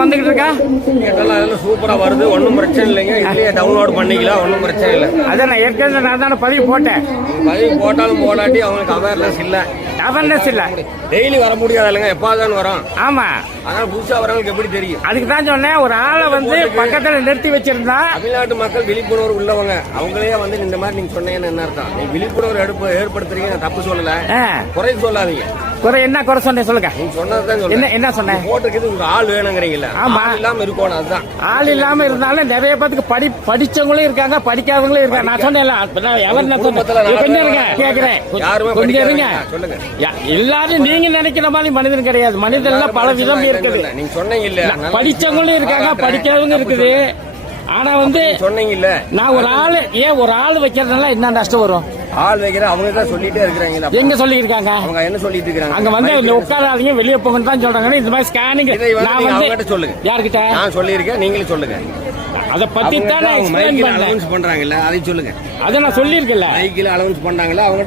வந்துகிட்டு இருக்கா? சூப்பரா வருது, ஒன்றும் பிரச்சனை இல்லைங்க. இதுலயே டவுன்லோட் பண்ணிக்கலாம், ஒன்றும் பிரச்சனை இல்லை. அதான் நான் ஏற்கனவே நான் தானே பதிவு போட்டேன். பதிவு போட்டாலும் போடாட்டி அவங்களுக்கு அவேர்னஸ் இல்லை. அவேர்னஸ் இல்லை. டெய்லி வர முடியாது இல்லைங்க, எப்பாதான் வரும். ஆமா, அதனால புதுசா வரவங்களுக்கு எப்படி தெரியும்? அதுக்கு தான் சொன்னேன், ஒரு ஆளை வந்து பக்கத்துல நிறுத்தி வச்சிருந்தா. தமிழ்நாட்டு மக்கள் விழிப்புணர்வு உள்ளவங்க, அவங்களே வந்து இந்த மாதிரி நீங்க சொன்னீங்கன்னு என்ன அர்த்தம்? நீங்க விழிப்புணர்வு ஏற்படுத்துறீங்க, நான் தப்பு சொல்லல, குறை சொல்லாதீங்க. குறை என்ன குறை சொன்னேன் சொல்லுங்க. நீங்க சொன்னதான் சொல்லுங்க. என்ன சொன்னேன்? போட்டுருக்கு உங்க ஆள் வேணுங்கிறீங்களா? ஆமா, இல்லாம இருக்கணும். அதுதான் ஆள் இல்லாம இருந்தாலும் நிறைய பேருக்கு படிச்சவங்களும் இருக்காங்க, படிக்காதவங்களும் இருக்காங்க. நான் சொன்னேன் கேக்குறேன், கொஞ்சம் இருங்க. சொல்லுங்க. எல்லாரும் நீங்க நினைக்கிற மாதிரி மனிதன் கிடையாது. மனிதன்ல பல விதம் இருக்குது. நீங்க சொன்னீங்க இல்ல, படிச்சவங்களும் இருக்காங்க, படிக்காதவங்க இருக்குது. ஆனா வந்து சொன்னீங்க இல்ல, நான் ஒரு ஆள் வைக்கிறதுனால என்ன நஷ்டம் வரும்? ஆள் வைக்கிற அவங்க தான் சொல்லிட்டே இருக்கிறாங்க. எங்க சொல்லி இருக்காங்க? அவங்க என்ன சொல்லிட்டு இருக்காங்க? அங்க வந்து உட்காராதீங்க, வெளியே போங்கன்னு தான் சொல்றாங்க. இந்த மாதிரி ஸ்கேனிங் சொல்லுங்க. யாருக்கிட்ட? நான் சொல்லியிருக்கேன், நீங்களும் சொல்லுங்க. அத பத்தி தான் பண்றாங்கல்ல, அதை சொல்லுங்க. அதை நான் சொல்லியிருக்கேன். மைக்கில் அலௌன்ஸ் பண்றாங்கல்ல, அவங்க